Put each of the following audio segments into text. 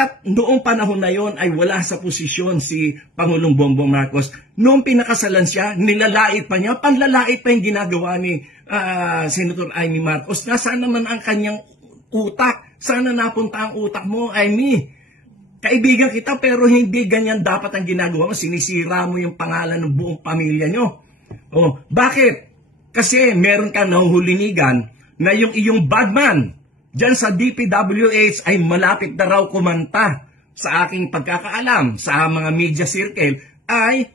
At noong panahon na yon ay wala sa posisyon si Pangulong Bongbong Marcos. Noong pinakasalan siya, nilalait pa niya, panlalait pa yung ginagawa ni Senator Amy Marcos. Nasaan naman ang kanyang utak? Sana napunta ang utak mo, Amy? Kaibigan kita pero hindi ganyan dapat ang ginagawa mo. Sinisira mo yung pangalan ng buong pamilya nyo. Oh, bakit? Kasi meron ka nahuhulinigan na yung iyong bagman dyan sa DPWH ay malapit na raw kumanta. Sa aking pagkakaalam, sa mga media circle, ay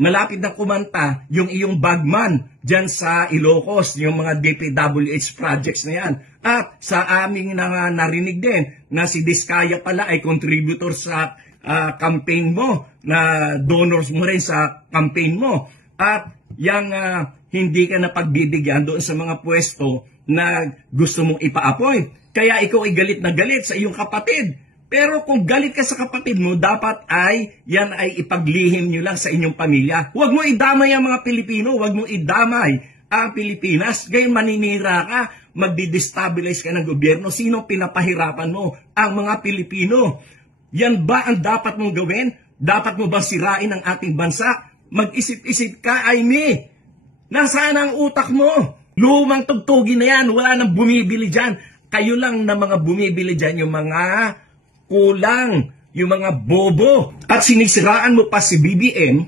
malapit na kumanta yung iyong bagman dyan sa Ilocos, yung mga DPWH projects na yan. At sa aming narinig din na si Diskaya pala ay contributor sa campaign mo, na donors mo rin sa campaign mo. At yung hindi ka napagbibigyan doon sa mga pwesto na gusto mong ipa-appoint. Kaya ikaw ay galit na galit sa iyong kapatid. Pero kung galit ka sa kapatid mo, dapat ay yan ay ipaglihim nyo lang sa inyong pamilya. Huwag mo idamay ang mga Pilipino, huwag mo idamay ang Pilipinas. Gayon maninira ka, magdi-destabilize ka ng gobyerno. Sino pinapahirapan mo? Ang mga Pilipino. Yan ba ang dapat mong gawin? Dapat mo ba sirain ang ating bansa? Mag-isip-isip ka, Amy. Nasaan ang utak mo? Lumang tugtugin na yan, wala nang bumibili dyan. Kayo lang na mga bumibili dyan, yung mga kulang, yung mga bobo. At sinisiraan mo pa si BBM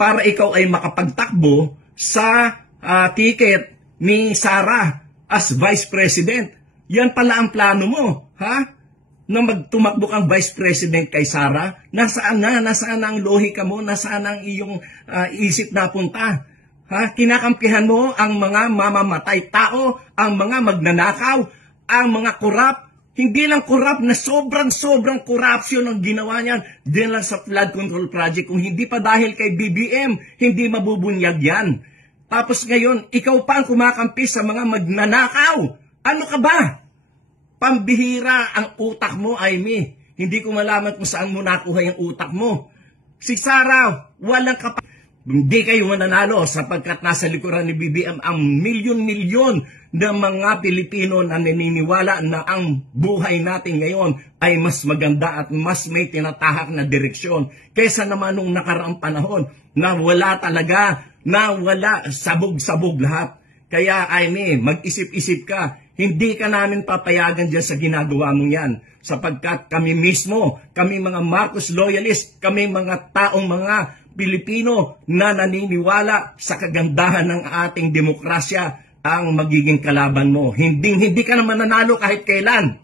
para ikaw ay makapagtakbo sa ticket ni Sara as Vice President. Yan pala ang plano mo, ha? Na magtumakbo kang Vice President kay Sara. Nasaan na? Nasaan ang lohika mo? Nasaan ang iyong isip na punta? Ha? Kinakampihan mo ang mga mamamatay tao, ang mga magnanakaw, ang mga korap. Hindi lang korap na sobrang korupsyon ang ginawa niyan. Diyan lang sa flood control project. Kung hindi pa dahil kay BBM, hindi mabubunyag yan. Tapos ngayon, ikaw pa ang kumakampi sa mga magnanakaw. Ano ka ba? Pambihira ang utak mo, Amy. Hindi ko malaman kung saan mo nakuha yung utak mo. Si Sara, walang Hindi kayo mananalo sapagkat nasa likuran ni BBM ang milyon-milyon na mga Pilipino na naniniwala na ang buhay natin ngayon ay mas maganda at mas may tinatahak na direksyon kaysa naman nung nakaraang panahon na wala talaga, na wala, sabog-sabog lahat. Kaya Amy, mag-isip-isip ka. Hindi ka namin papayagan dyan sa ginagawa mong yan. Sapagkat kami mismo, kami mga Marcos loyalist, kami mga taong mga Pilipino na naniniwala sa kagandahan ng ating demokrasya ang magiging kalaban mo. Hindi ka naman nanalo kahit kailan.